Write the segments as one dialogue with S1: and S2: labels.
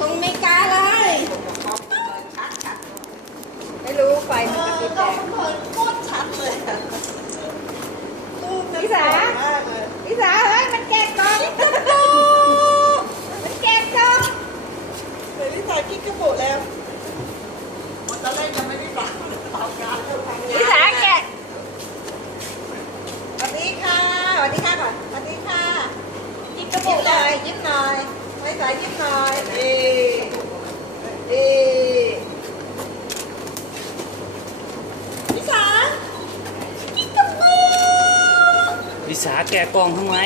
S1: ตรงไม่กาเลยไม่รู้ไฟมันกระพริบแด
S2: ง
S1: โคตรชัดเลยพี่สา
S3: วิสาแกะกล่องทำไม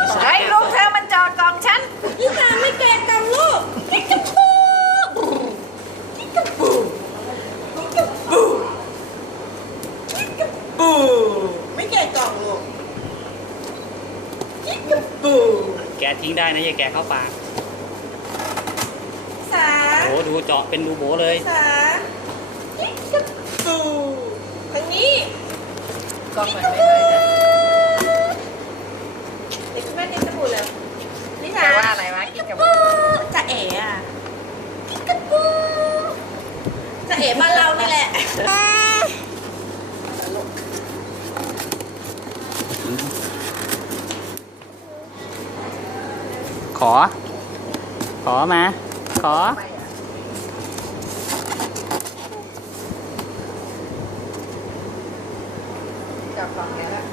S3: วิสา
S2: ไอ้
S3: แกะ
S2: ลูกเธอมันจอดกล่องฉัน
S1: พี่สาไม่แกะกันลูกกิ๊กกับปูกิ๊กกับปูกิ๊กกับปูกิ๊กกับปูไม่แกะกล่องลูกกิ๊กกับปู
S3: แกะทิ้งได้นะอย่าแกะเข้าปาก
S1: พี่สา
S3: โอ้ดูเจาะเป็นรูโบเลย
S1: พี่สากิ๊กกับปูทางนี้
S2: กล่องมันไม่เลยจ้ะ
S1: เด็กคุณแม่เรียนสบู่เลยนี่
S2: แป
S1: นะ
S2: ลว่าอะไรวะกินกับ
S1: ปูจะเอ๋อะกิ๊กกับปูจะ เอ๋บ้านเรานี่แหละ
S3: ขอ ขอมา ขอ
S2: ไม่อะจับกล่องเนี้ยแล้ว